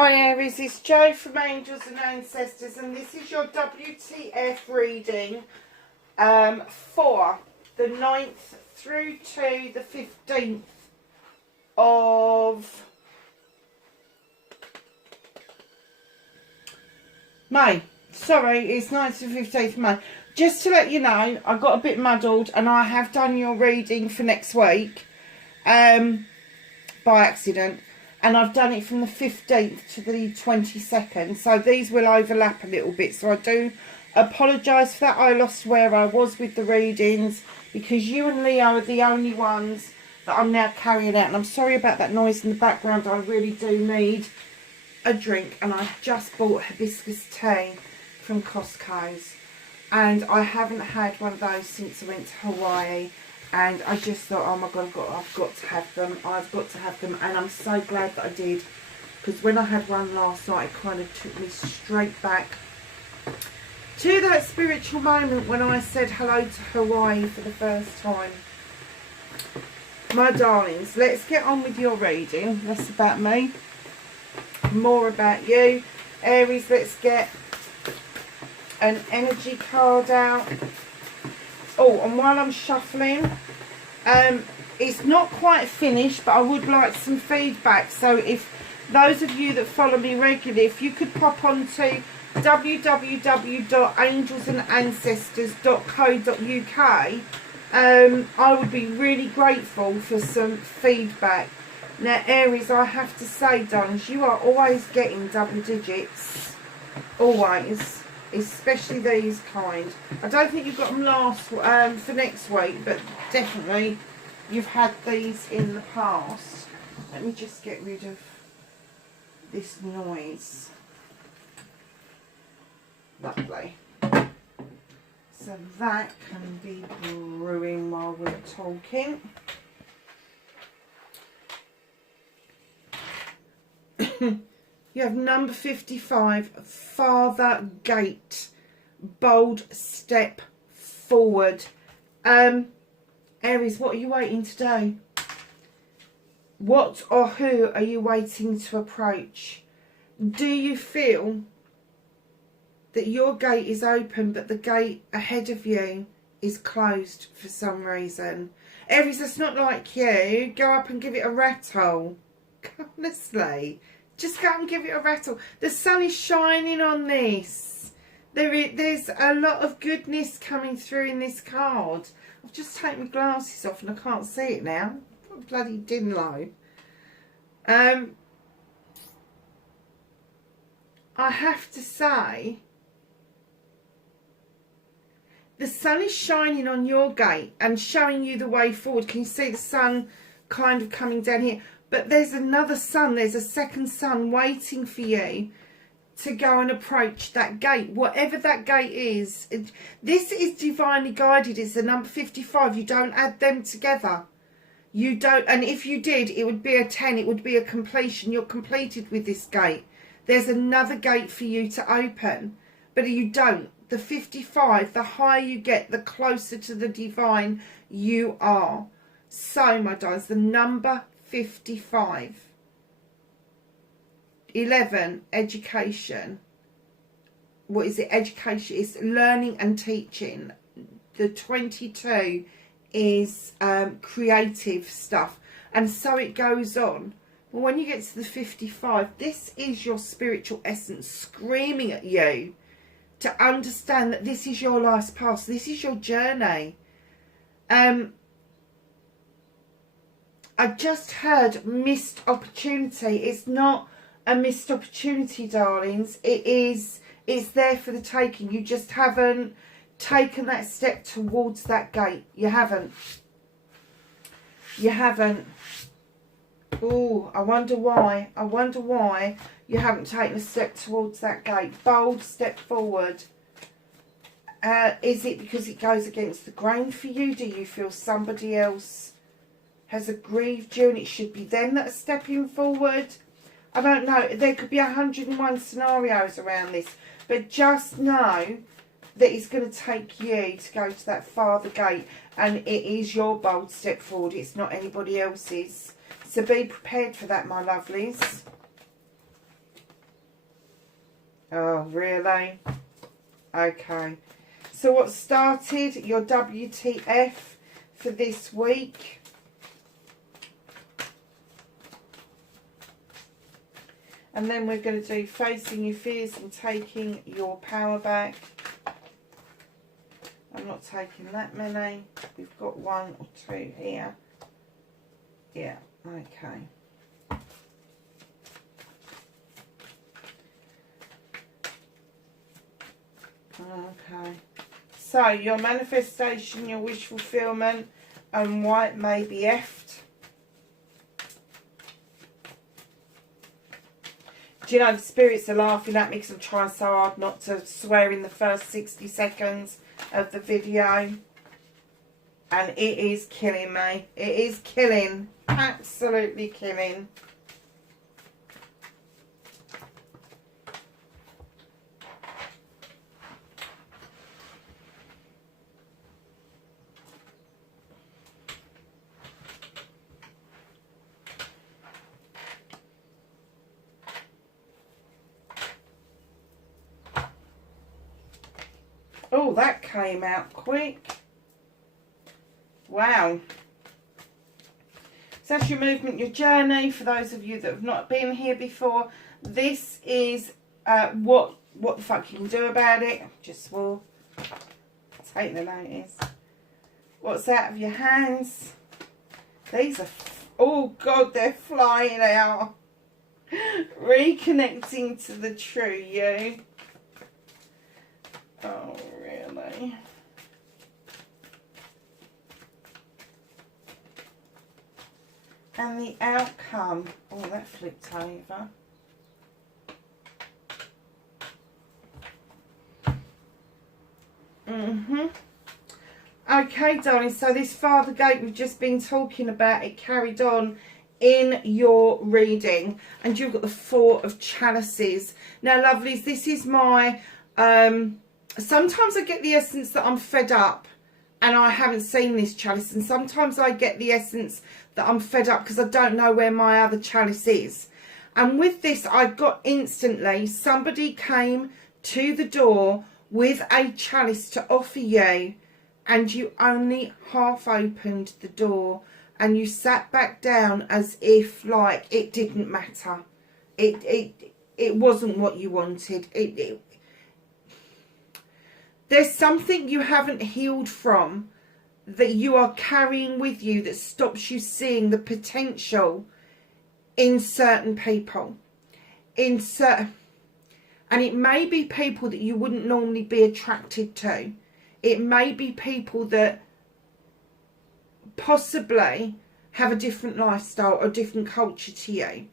Hi Aries, it's Jo from Angels and Ancestors, and this is your WTF reading for the 9th through to the 15th of May. Sorry, it's 9th to 15th of May. Just to let you know, I got a bit muddled and I have done your reading for next week by accident. And I've done it from the 15th to the 22nd. So these will overlap a little bit. So I do apologise for that. I lost where I was with the readings, because you and Leo are the only ones that I'm now carrying out. And I'm sorry about that noise in the background. I really do need a drink. And I just bought hibiscus tea from Costco's. And I haven't had one of those since I went to Hawaii. And I just thought, oh my God, I've got to have them. I've got to have them. And I'm so glad that I did. Because when I had one last night, it kind of took me straight back to that spiritual moment when I said hello to Hawaii for the first time. My darlings, let's get on with your reading. Less about me, more about you. Aries, let's get an energy card out. Oh, and while I'm shuffling, it's not quite finished, but I would like some feedback. So if those of you that follow me regularly, if you could pop on to www.angelsandancestors.co.uk, I would be really grateful for some feedback. Now, Aries, I have to say, darlings, you are always getting double digits. Always. Especially these kind. I don't think you've got them last for next week, but definitely you've had these in the past. Let me just get rid of this noise. Lovely. So that can be brewing while we're talking. You have number 55, Father Gate, bold step forward. Aries, what are you waiting to do? What or who are you waiting to approach? Do you feel that your gate is open, but the gate ahead of you is closed for some reason? Aries, that's not like you. Go up and give it a rattle. Honestly. Just go and give it a rattle. The sun is shining on this. There's a lot of goodness coming through in this card. I've just taken my glasses off and I can't see it now. What a bloody dim low. I have to say, the sun is shining on your gate and showing you the way forward. Can you see the sun kind of coming down here? But there's another sun, there's a second sun waiting for you to go and approach that gate. Whatever that gate is, this is divinely guided. It's the number 55. You don't add them together. You don't, and if you did, it would be a 10. It would be a completion. You're completed with this gate. There's another gate for you to open, but you don't. The 55, the higher you get, the closer to the divine you are. So, my darlings, the number 55. 11, education. What is it? Education is learning and teaching. The 22 is creative stuff, and so it goes on. But when you get to the 55, this is your spiritual essence screaming at you to understand that this is your life's path. This is your journey. I just heard missed opportunity. It's not a missed opportunity, darlings. It's there for the taking. You just haven't taken that step towards that gate. You haven't. You haven't. Oh, I wonder why. I wonder why you haven't taken a step towards that gate. Bold step forward. Is it because it goes against the grain for you? Do you feel somebody else has aggrieved you and it should be them that are stepping forward? I don't know. There could be 101 scenarios around this, but just know that it's going to take you to go to that Father Gate, and it is your bold step forward. It's not anybody else's. So be prepared for that, my lovelies. Oh, really? Okay. So what started your WTF for this week? And then we're going to do facing your fears and taking your power back. I'm not taking that many. We've got 1 or 2 here. Yeah, okay. Okay. So, your manifestation, your wish fulfillment, and white may be effed. Do you know, the spirits are laughing at me because I'm trying so hard not to swear in the first 60 seconds of the video. And it is killing me. It is killing. Absolutely killing. Oh, that came out quick. Wow. So that's your movement, your journey. For those of you that have not been here before, this is what the fuck you can do about it. Just swore. Take the notice. What's out of your hands? These are, oh God, they're flying out. Reconnecting to the true you. Oh, really? And the outcome. Oh, that flipped over. Okay, darling. So this Father Gate we've just been talking about, it carried on in your reading. And you've got the 4 of Chalices. Now, lovelies, this is my... sometimes I get the essence that I'm fed up and I haven't seen this chalice, and sometimes I get the essence that I'm fed up because I don't know where my other chalice is. And with this, I got instantly, somebody came to the door with a chalice to offer you, and you only half opened the door and you sat back down as if like it didn't matter. It wasn't what you wanted. There's something you haven't healed from that you are carrying with you that stops you seeing the potential in certain people. And it may be people that you wouldn't normally be attracted to. It may be people that possibly have a different lifestyle or different culture to you.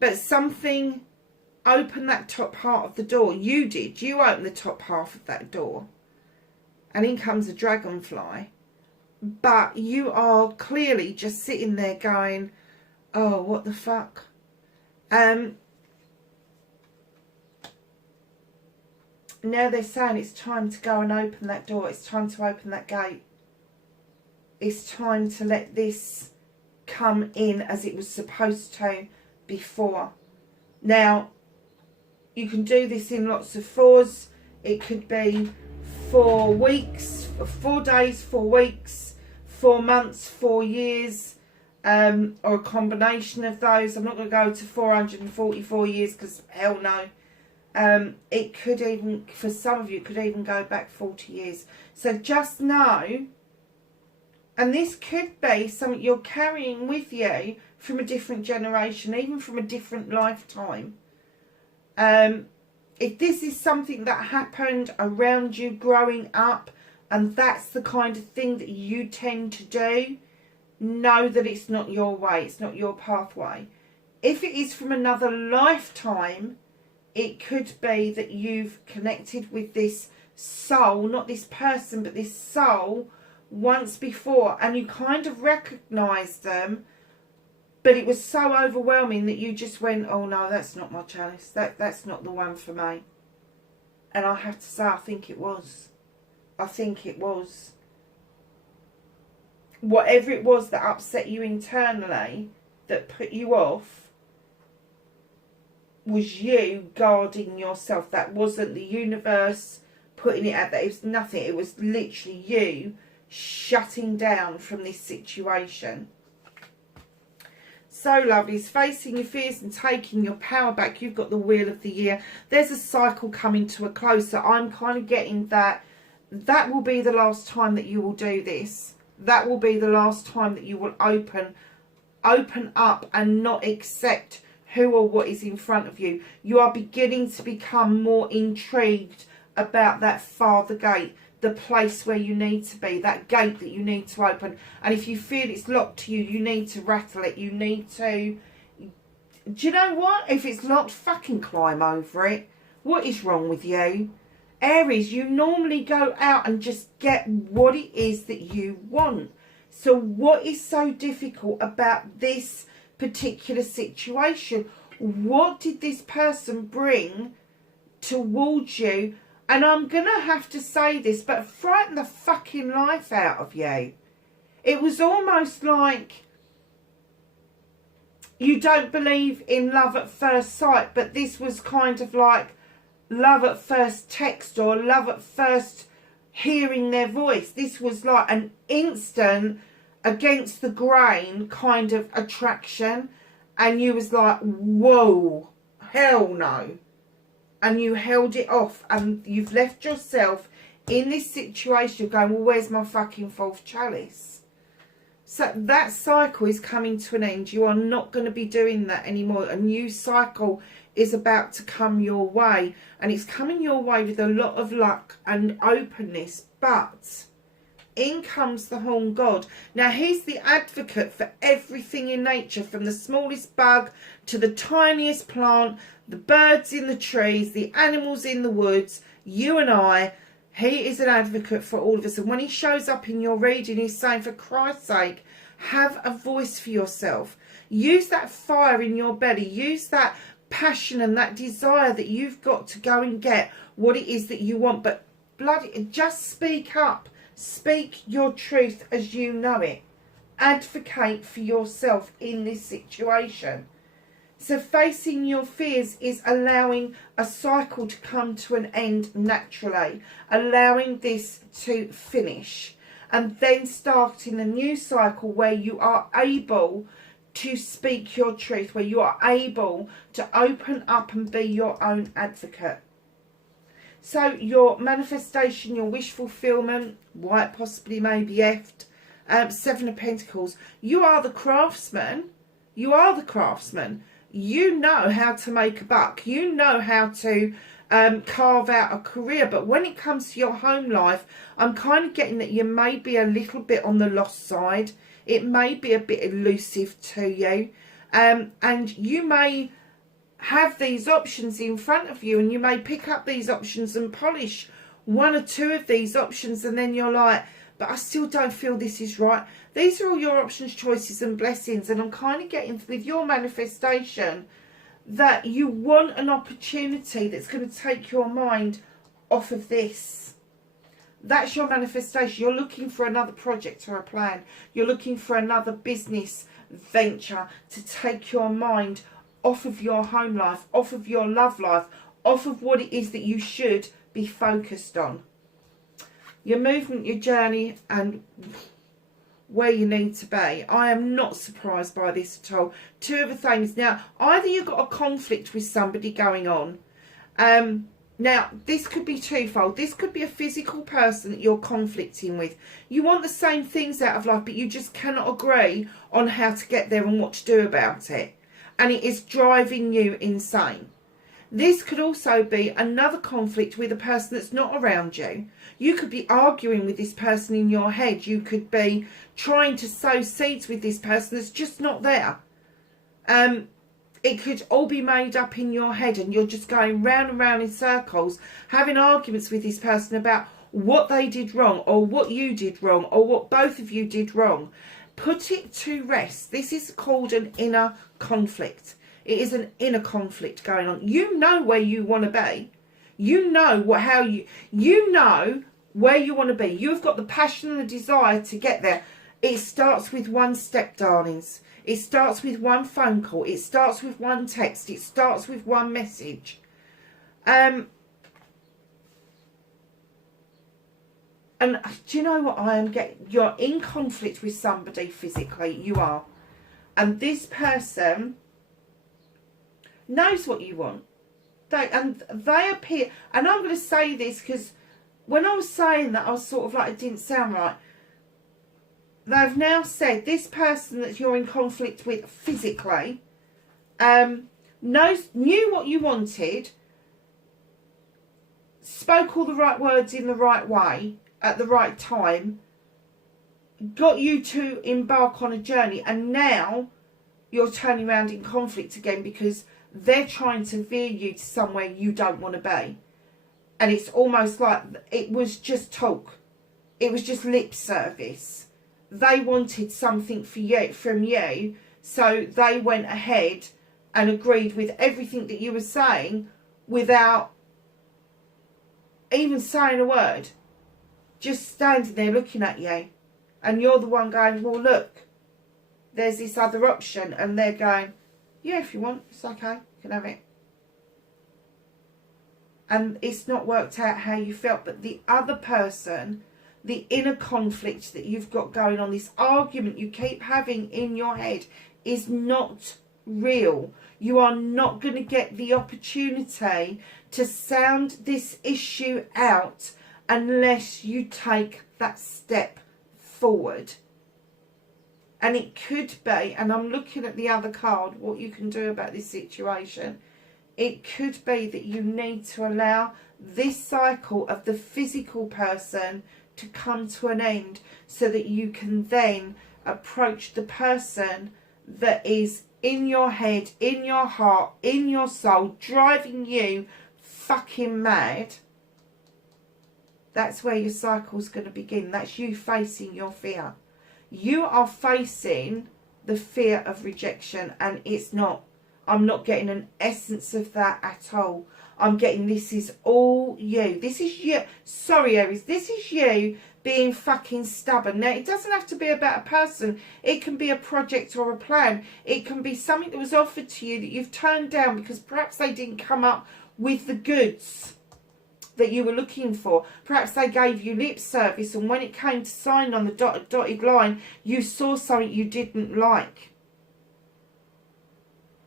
But something... open that top part of the door. You did. You opened the top half of that door. And in comes a dragonfly. But you are clearly just sitting there going, oh, what the fuck? Now they're saying it's time to go and open that door. It's time to open that gate. It's time to let this come in as it was supposed to before. Now, you can do this in lots of 4s. It could be 4 weeks, 4 days, 4 weeks, 4 months, 4 years, or a combination of those. I'm not going to go to 444 years because hell no. It could even, for some of you, it could even go back 40 years. So just know, and this could be something you're carrying with you from a different generation, even from a different lifetime. If this is something that happened around you growing up, and that's the kind of thing that you tend to do, know that it's not your way, it's not your pathway. If it is from another lifetime, it could be that you've connected with this soul, not this person, but this soul once before, and you kind of recognised them, but it was so overwhelming that you just went, oh no, that's not my chalice. That's not the one for me. And I have to say, I think it was. I think it was. Whatever it was that upset you internally, that put you off, was you guarding yourself. That wasn't the universe putting it out there. It was nothing. It was literally you shutting down from this situation. So lovely. It's facing your fears and taking your power back. You've got the Wheel of the Year. There's a cycle coming to a close. So I'm kind of getting that will be the last time that you will do this. That will be the last time that you will open up and not accept who or what is in front of you. You are beginning to become more intrigued about that farther gate, the place where you need to be, that gate that you need to open. And if you feel it's locked to you, you need to rattle it. You need to, do you know what? If it's locked, fucking climb over it. What is wrong with you? Aries, you normally go out and just get what it is that you want. So what is so difficult about this particular situation? What did this person bring towards you? And I'm going to have to say this, but frighten the fucking life out of you. It was almost like you don't believe in love at first sight, but this was kind of like love at first text or love at first hearing their voice. This was like an instant against the grain kind of attraction, and you was like, whoa, hell no. And you held it off, and you've left yourself in this situation. You're going, well, where's my fucking fourth chalice? So that cycle is coming to an end. You are not going to be doing that anymore. A new cycle is about to come your way, and it's coming your way with a lot of luck and openness. But in comes the horn god. Now, he's the advocate for everything in nature, from the smallest bug to the tiniest plant, the birds in the trees, the animals in the woods, you and I. He is an advocate for all of us. And when he shows up in your reading, he's saying, for Christ's sake, have a voice for yourself. Use that fire in your belly. Use that passion and that desire that you've got to go and get what it is that you want. But bloody, just speak up. Speak your truth as you know it. Advocate for yourself in this situation. So facing your fears is allowing a cycle to come to an end naturally, allowing this to finish, and then starting a new cycle where you are able to speak your truth, where you are able to open up and be your own advocate. So your manifestation, your wish fulfillment, why it possibly may be effed, Seven of Pentacles. You are the craftsman. You are the craftsman. You know how to make a buck. You know how to carve out a career. But when it comes to your home life, I'm kind of getting that you may be a little bit on the lost side. It may be a bit elusive to you. And you may have these options in front of you, and you may pick up these options and polish one or two of these options, and then you're like, but I still don't feel this is right. These are all your options, choices and blessings. And I'm kind of getting with your manifestation that you want an opportunity that's going to take your mind off of this. That's your manifestation. You're looking for another project or a plan. You're looking for another business venture to take your mind off of your home life, off of your love life, off of what it is that you should be focused on. Your movement, your journey, and where you need to be. I am not surprised by this at all. Two other things. Now, either you've got a conflict with somebody going on. Now, this could be twofold. This could be a physical person that you're conflicting with. You want the same things out of life, but you just cannot agree on how to get there and what to do about it. And it is driving you insane. This could also be another conflict with a person that's not around you. You could be arguing with this person in your head. You could be trying to sow seeds with this person that's just not there. It could all be made up in your head, and you're just going round and round in circles, having arguments with this person about what they did wrong, or what you did wrong, or what both of you did wrong. Put it to rest. This is called an inner conflict. It is an inner conflict going on. You know where you want to be. You know you know where you want to be. You've got the passion and the desire to get there. It starts with one step, darlings. It starts with one phone call. It starts with one text. It starts with one message. And do you know what I am getting? You're in conflict with somebody physically. You are. And this person knows what you want. They appear, and I'm going to say this because when I was saying that, I was sort of like, it didn't sound right. They've now said this person that you're in conflict with physically knew what you wanted, spoke all the right words in the right way at the right time, got you to embark on a journey, and now you're turning around in conflict again because they're trying to veer you to somewhere you don't want to be. And it's almost like it was just talk. It was just lip service. They wanted something from you, so they went ahead and agreed with everything that you were saying without even saying a word. Just standing there looking at you. And you're the one going, well, look, there's this other option. And they're going, yeah, if you want, it's okay, you can have it. And it's not worked out how you felt, but the other person, the inner conflict that you've got going on, this argument you keep having in your head is not real. You are not going to get the opportunity to sound this issue out unless you take that step forward. And it could be, and I'm looking at the other card, what you can do about this situation. It could be that you need to allow this cycle of the physical person to come to an end so that you can then approach the person that is in your head, in your heart, in your soul, driving you fucking mad. That's where your cycle's going to begin. That's you facing your fear. You are facing the fear of rejection, and it's not. I'm not getting an essence of that at all. I'm getting this is all you. This is you. Sorry, Aries. This is you being fucking stubborn. Now, it doesn't have to be about a person. It can be a project or a plan. It can be something that was offered to you that you've turned down because perhaps they didn't come up with the goods that you were looking for. Perhaps they gave you lip service, and when it came to sign on the dotted line, you saw something you didn't like.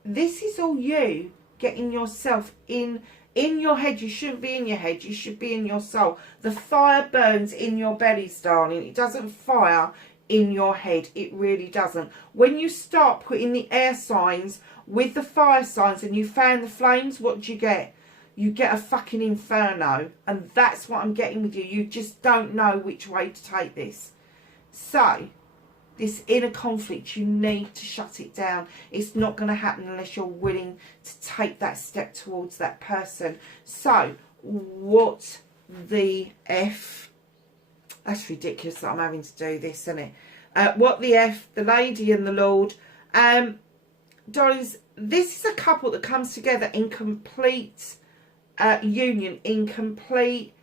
This is all you getting yourself in your head. You shouldn't be in your head. You should be in your soul. The fire burns in your bellies, darling. It doesn't fire in your head. It really doesn't. When you start putting the air signs with the fire signs and you fan the flames, what do you get? You get a fucking inferno. And that's what I'm getting with you. You just don't know which way to take this. So, this inner conflict, you need to shut it down. It's not going to happen unless you're willing to take that step towards that person. So, what the F? That's ridiculous that I'm having to do this, isn't it? What the F, the Lady and the Lord. Darlings, this is a couple that comes together in complete union, in complete...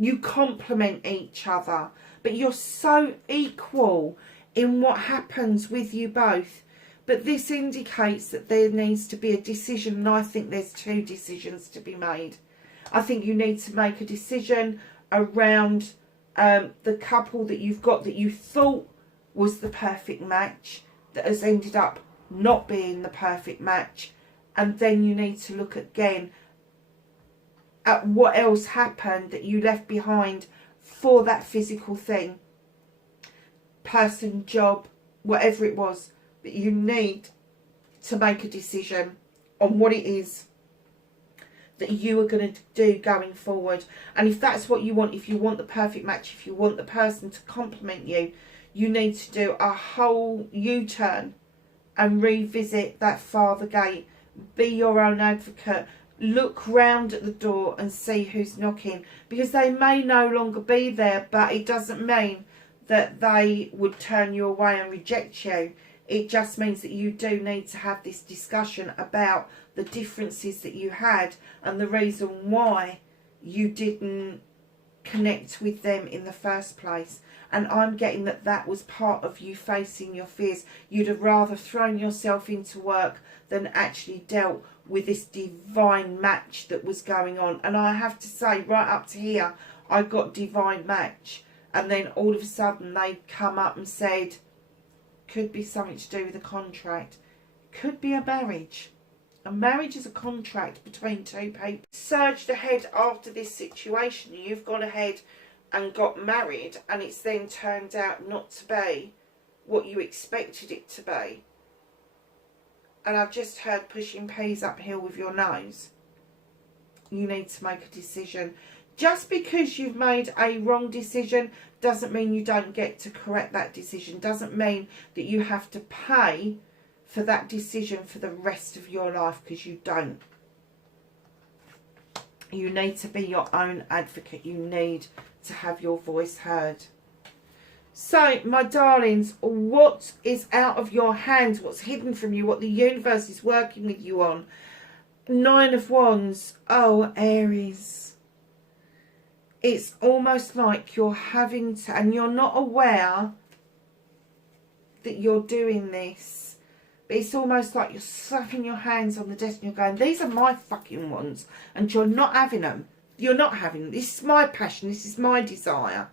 You complement each other. But you're so equal in what happens with you both. But this indicates that there needs to be a decision. And I think there's two decisions to be made. I think you need to make a decision around the couple that you've got that you thought was the perfect match, that has ended up not being the perfect match. And then you need to look again at what else happened that you left behind for that physical thing, person, job, whatever it was. But you need to make a decision on what it is that you are going to do going forward. And if that's what you want, if you want the perfect match, if you want the person to complement you, you need to do a whole U-turn and revisit that father gate. Be your own advocate. Look round at the door and see who's knocking, because they may no longer be there, but it doesn't mean that they would turn you away and reject you. It just means that you do need to have this discussion about the differences that you had and the reason why you didn't connect with them in the first place. And I'm getting that that was part of you facing your fears. You'd have rather thrown yourself into work than actually dealt with this divine match that was going on. And I have to say, right up to here, I got divine match. And then all of a sudden they come up and said, could be something to do with a contract. Could be a marriage. A marriage is a contract between two people. Surged ahead after this situation. You've gone ahead and got married, and it's then turned out not to be what you expected it to be. And I've just heard pushing peas uphill with your nose. You need to make a decision. Just because you've made a wrong decision doesn't mean you don't get to correct that decision. Doesn't mean that you have to pay for that decision for the rest of your life, because you don't. You need to be your own advocate. You need to have your voice heard. So, my darlings, what is out of your hands? What's hidden from you? What the universe is working with you on? 9 of Wands. Oh, Aries. It's almost like you're having to, and you're not aware that you're doing this. But it's almost like you're slapping your hands on the desk and you're going, these are my fucking ones. And you're not having them. You're not having them. This is my passion. This is my desire.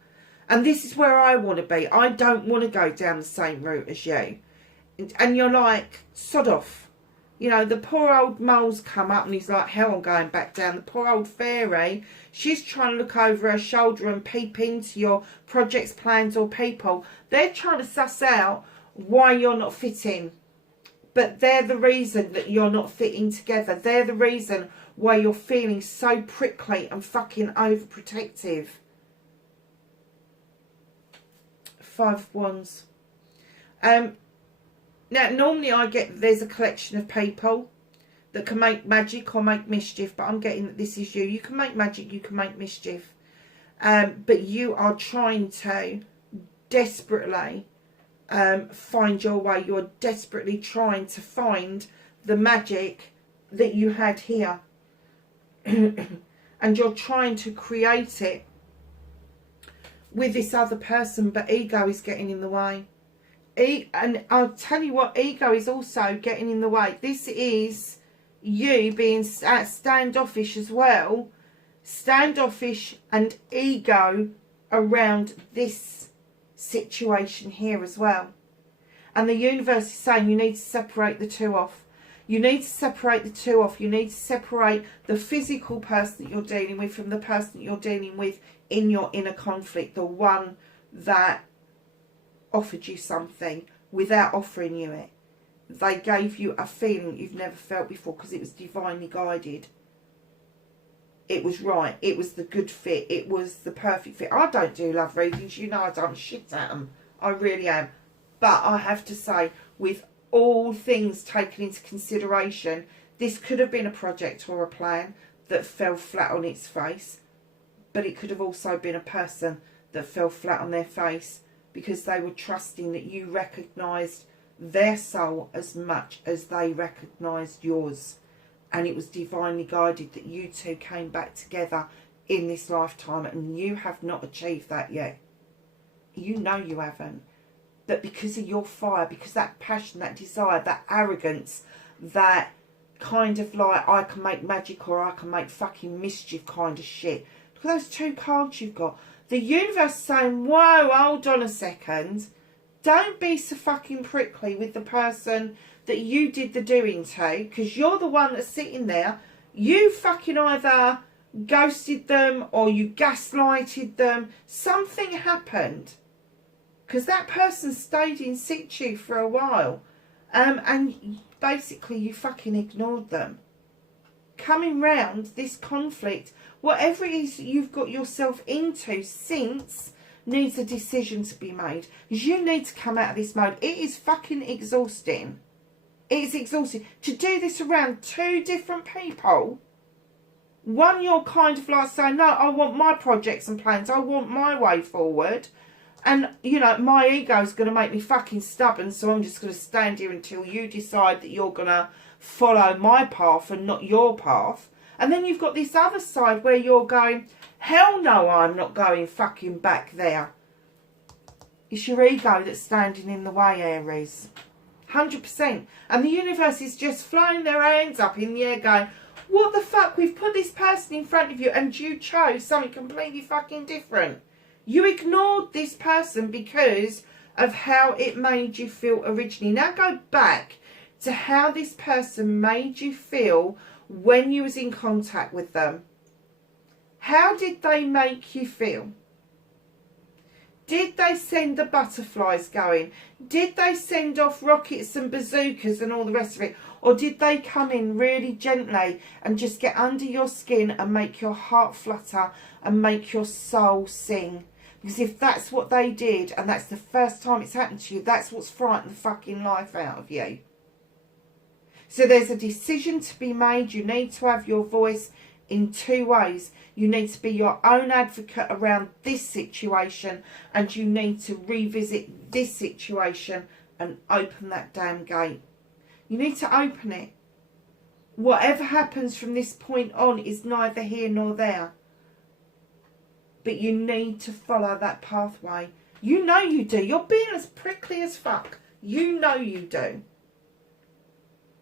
And this is where I want to be. I don't want to go down the same route as you. And you're like, sod off. You know, the poor old mole's come up and he's like, hell, I'm going back down. The poor old fairy, she's trying to look over her shoulder and peep into your projects, plans or people. They're trying to suss out why you're not fitting. But they're the reason that you're not fitting together. They're the reason why you're feeling so prickly and fucking overprotective. 5 of Wands. Now, normally I get there's a collection of people that can make magic or make mischief. But I'm getting that this is you. You can make magic, you can make mischief. But you are trying to desperately find your way. You're desperately trying to find the magic that you had here. And you're trying to create it with this other person, but ego is getting in the way. And I'll tell you what, ego is also getting in the way. This is you being standoffish as well. Standoffish and ego around this situation here as well. And the universe is saying you need to separate the two off. You need to separate the two off. You need to separate the physical person that you're dealing with from the person that you're dealing with in your inner conflict. The one that offered you something without offering you it. They gave you a feeling you've never felt before because it was divinely guided. It was right. It was the good fit. It was the perfect fit. I don't do love readings. You know I don't shit at them. I really am. But I have to say, with all things taken into consideration, this could have been a project or a plan that fell flat on its face. But it could have also been a person that fell flat on their face because they were trusting that you recognised their soul as much as they recognised yours. And it was divinely guided that you two came back together in this lifetime, and you have not achieved that yet. You know you haven't. But because of your fire, because that passion, that desire, that arrogance, that kind of like I can make magic or I can make fucking mischief kind of shit. Look at those 2 cards you've got. The universe saying, whoa, hold on a second. Don't be so fucking prickly with the person that you did the doing to, because you're the one that's sitting there. You fucking either ghosted them or you gaslighted them. Something happened. Because that person stayed in situ for a while. And basically you fucking ignored them. Coming round this conflict, whatever it is that you've got yourself into since, needs a decision to be made. Because you need to come out of this mode. It is fucking exhausting. It's exhausting. To do this around 2 different people. One, you're kind of like saying, no, I want my projects and plans. I want my way forward. And, you know, my ego's going to make me fucking stubborn, so I'm just going to stand here until you decide that you're going to follow my path and not your path. And then you've got this other side where you're going, Hell no, I'm not going fucking back there. It's your ego that's standing in the way, Aries. 100%. And the universe is just flying their hands up in the air going, what the fuck? We've put this person in front of you and you chose something completely fucking different. You ignored this person because of how it made you feel originally. Now go back to how this person made you feel when you was in contact with them. How did they make you feel? Did they send the butterflies going? Did they send off rockets and bazookas and all the rest of it? Or did they come in really gently and just get under your skin and make your heart flutter and make your soul sing? Because if that's what they did, and that's the first time it's happened to you, that's what's frightened the fucking life out of you. So there's a decision to be made. You need to have your voice in two ways. You need to be your own advocate around this situation, and you need to revisit this situation and open that damn gate. You need to open it. Whatever happens from this point on is neither here nor there. But you need to follow that pathway. You know you do. You're being as prickly as fuck. You know you do.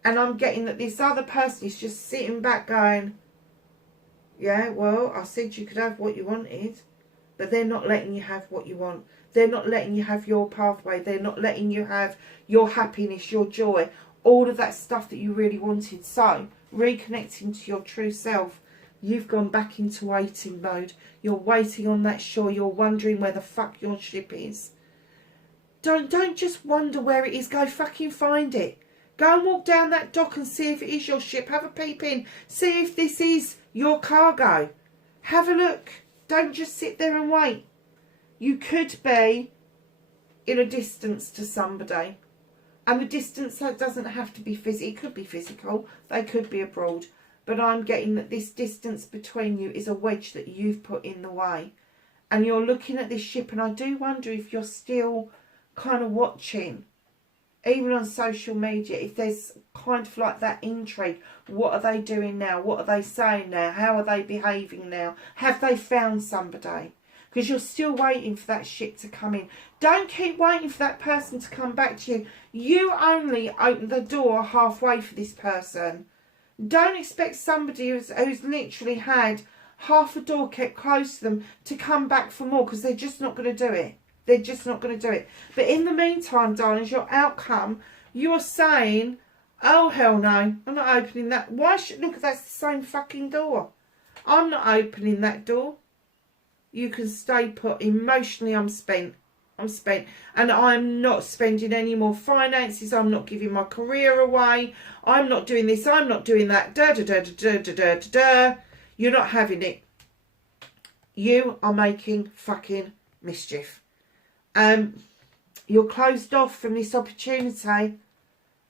And I'm getting that this other person is just sitting back going, yeah, well, I said you could have what you wanted, but they're not letting you have what you want. They're not letting you have your pathway. They're not letting you have your happiness, your joy, all of that stuff that you really wanted. So, reconnecting to your true self, you've gone back into waiting mode. You're waiting on that shore. You're wondering where the fuck your ship is. Don't just wonder where it is. Go fucking find it. Go and walk down that dock and see if it is your ship. Have a peep in. See if this is your cargo. Have a look. Don't just sit there and wait. You could be in a distance to somebody. And the distance doesn't have to be physical. It could be physical. They could be abroad. But I'm getting that this distance between you is a wedge that you've put in the way. And you're looking at this ship, and I do wonder if you're still kind of watching, even on social media, if there's kind of like that intrigue. What are they doing now? What are they saying now? How are they behaving now? Have they found somebody? Because you're still waiting for that ship to come in. Don't keep waiting for that person to come back to you. You only open the door halfway for this person. Don't expect somebody who's literally had half a door kept closed to them to come back for more, because they're just not going to do it. They're just not going to do it. But in the meantime, darlings, your outcome, you're saying, oh, hell no, I'm not opening that. Why should, look, that's the same fucking door. I'm not opening that door. You can stay put. Emotionally, I'm spent. I'm spent. And I'm not spending any more finances. I'm not giving my career away. I'm not doing this. I'm not doing that. Da, da, da, da, da, da, da, da. You're not having it. You are making fucking mischief. You're closed off from this opportunity,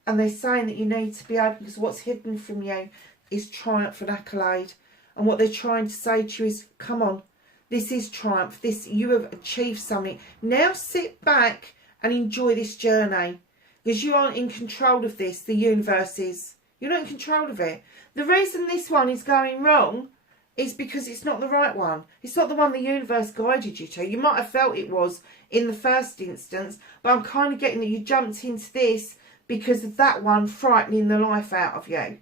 and they're saying that you need to be open, because what's hidden from you is triumph and accolade. And what they're trying to say to you is, come on, this is triumph. This, you have achieved something. Now sit back and enjoy this journey, because you aren't in control of this. The universe is. You're not in control of it. The reason this one is going wrong is because it's not the right one. It's not the one the universe guided you to. You might have felt it was in the first instance, but I'm kind of getting that you jumped into this because of that one frightening the life out of you.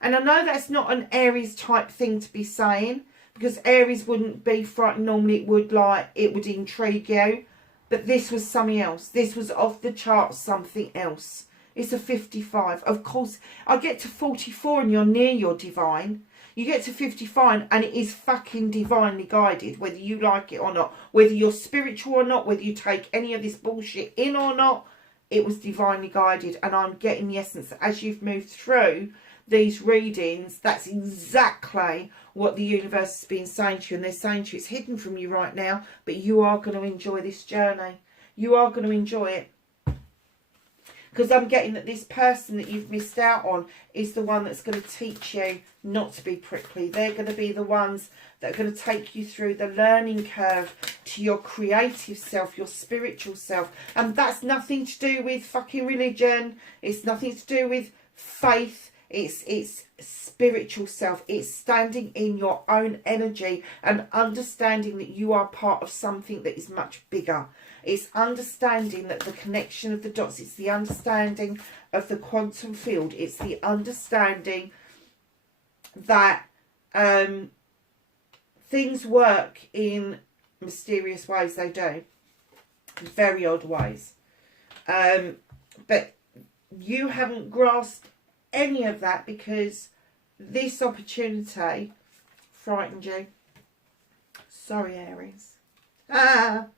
And I know that's not an Aries type thing to be saying, because Aries wouldn't be frightened. Normally it would intrigue you. But this was something else. This was off the charts, something else. It's a 55. Of course, I get to 44 and you're near your divine. You get to 55 and it is fucking divinely guided, whether you like it or not. Whether you're spiritual or not, whether you take any of this bullshit in or not, it was divinely guided. And I'm getting the essence that as you've moved through these readings, that's exactly what the universe has been saying to you. And they're saying to you, it's hidden from you right now, but you are going to enjoy this journey. You are going to enjoy it. Because I'm getting that this person that you've missed out on is the one that's going to teach you not to be prickly. They're going to be the ones that are going to take you through the learning curve to your creative self, your spiritual self. And that's nothing to do with fucking religion. It's nothing to do with faith. It's spiritual self. It's standing in your own energy and understanding that you are part of something that is much bigger. It's understanding that the connection of the dots, it's the understanding of the quantum field. It's the understanding that things work in mysterious ways. They do. Very odd ways. But you haven't grasped any of that because this opportunity frightened you. Sorry, Aries. You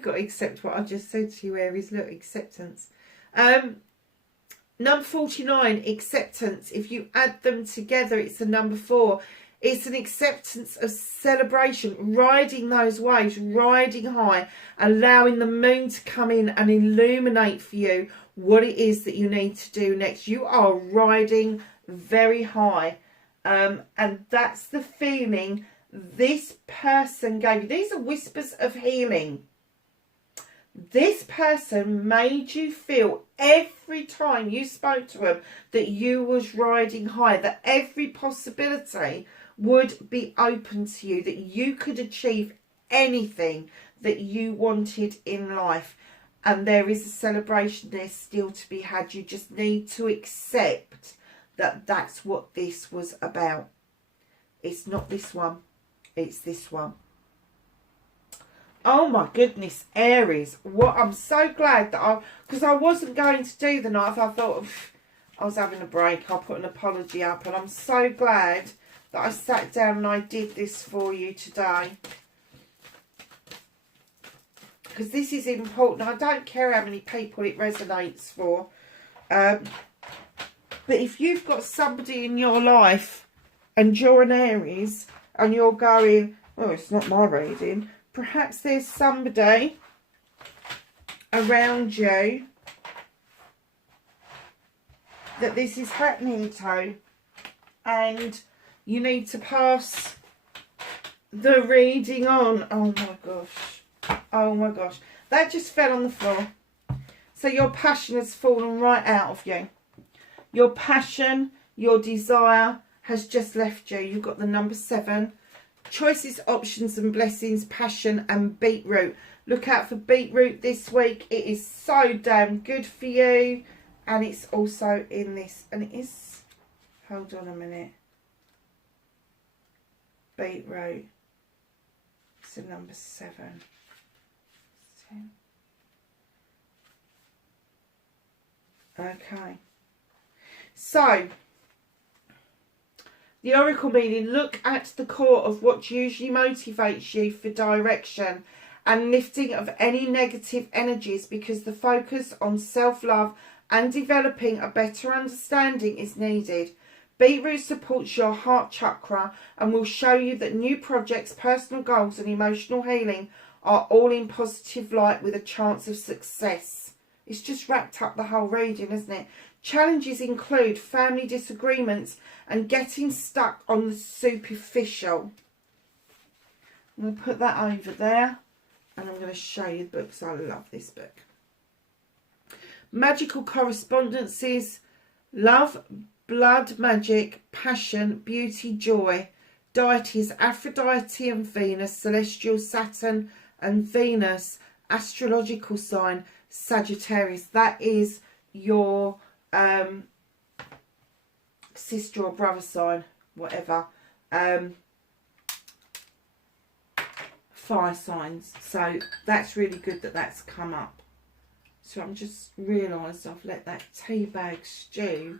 got to accept what I just said to you, Aries. Look, acceptance. Number 49, acceptance. If you add them together, it's the number 4. It's an acceptance of celebration, riding those waves, riding high, allowing the moon to come in and illuminate for you what it is that you need to do next. You are riding very high. And that's the feeling this person gave you. These are whispers of healing. This person made you feel every time you spoke to them that you was riding high, that every possibility would be open to you, that you could achieve anything that you wanted in life. And there is a celebration there still to be had. You just need to accept that that's what this was about. It's not this one. It's this one. Oh my goodness, Aries. What I'm so glad that because I wasn't going to do the night. I thought I was having a break. I'll put an apology up. And I'm so glad that I sat down and I did this for you today. Because this is important. I don't care how many people it resonates for. But if you've got somebody in your life and you're an Aries and you're going, oh, it's not my reading. Perhaps there's somebody around you that this is happening to. And you need to pass the reading on. Oh my gosh. Oh my gosh. That just fell on the floor. So your passion has fallen right out of you. Your passion, your desire has just left you. You've got the number 7. Choices, options and blessings, passion and beetroot. Look out for beetroot this week. It is so damn good for you. And it's also in this. And it is, hold on a minute. Beetroot. It's the number 7. 10. Okay. So, the oracle meaning, look at the core of what usually motivates you for direction and lifting of any negative energies, because the focus on self-love and developing a better understanding is needed. Beetroot supports your heart chakra and will show you that new projects, personal goals and emotional healing are all in positive light with a chance of success. It's just wrapped up the whole reading, isn't it? Challenges include family disagreements and getting stuck on the superficial. I'm going to put that over there and I'm going to show you the book because I love this book. Magical correspondences, love, blood magic, passion, beauty, joy, deities, Aphrodite and Venus, celestial Saturn and Venus, astrological sign, Sagittarius. That is your sister or brother sign, whatever, fire signs. So that's really good that that's come up. So I'm just realised I've let that tea bag stew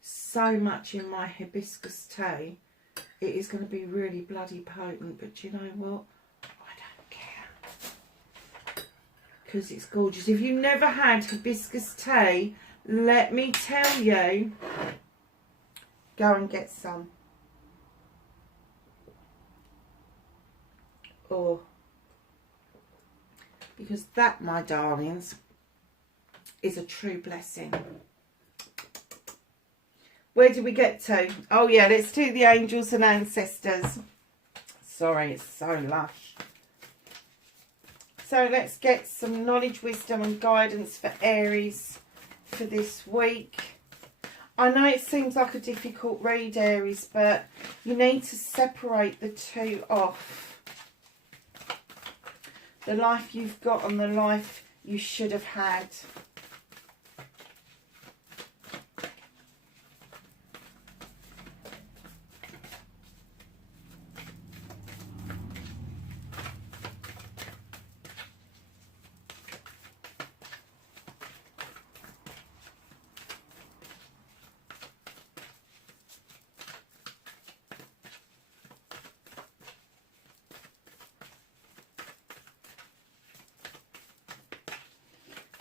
so much in my hibiscus tea. It is going to be really bloody potent, but you know what? I don't care. Because it's gorgeous. If you've never had hibiscus tea, let me tell you, go and get some. Oh, because that, my darlings, is a true blessing. Where did we get to? Oh yeah, let's do the angels and ancestors. Sorry, it's so lush. So let's get some knowledge, wisdom and guidance for Aries for this week. I know it seems like a difficult read, Aries, but you need to separate the two off. The life you've got and the life you should have had.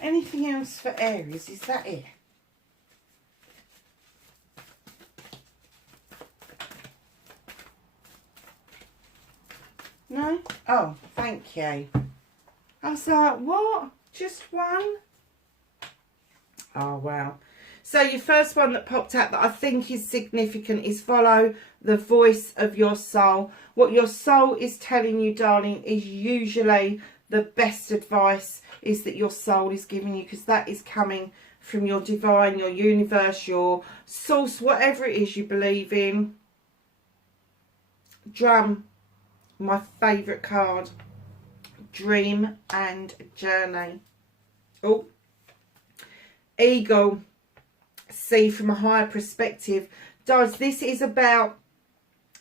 Anything else for Aries? Is that it? No? Oh, thank you. I was like, what? Just one? Oh, wow. So your first one that popped out that I think is significant is follow the voice of your soul. What your soul is telling you, darling, is usually the best advice is that your soul is giving you, because that is coming from your divine, your universe, your source, whatever it is you believe in. Drum, my favourite card. Dream and journey. Oh, eagle. See from a higher perspective. Does this is about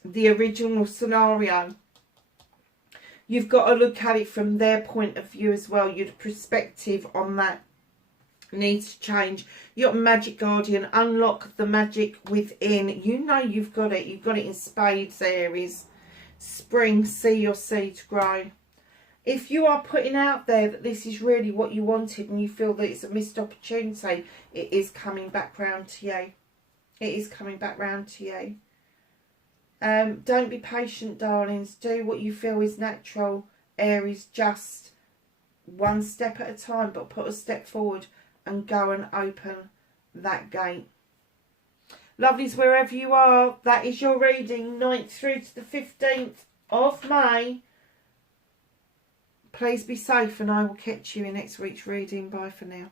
the original scenario. You've got to look at it from their point of view as well. Your perspective on that needs to change. Your magic guardian, unlock the magic within. You know you've got it. You've got it in spades, Aries. Spring, see your seeds grow. If you are putting out there that this is really what you wanted and you feel that it's a missed opportunity, it is coming back round to you. It is coming back round to you. Don't be patient, darlings. Do what you feel is natural. Aries, just one step at a time, but put a step forward and go and open that gate. Lovelies, wherever you are, that is your reading, 9th through to the 15th of May. Please be safe, and I will catch you in next week's reading. Bye for now.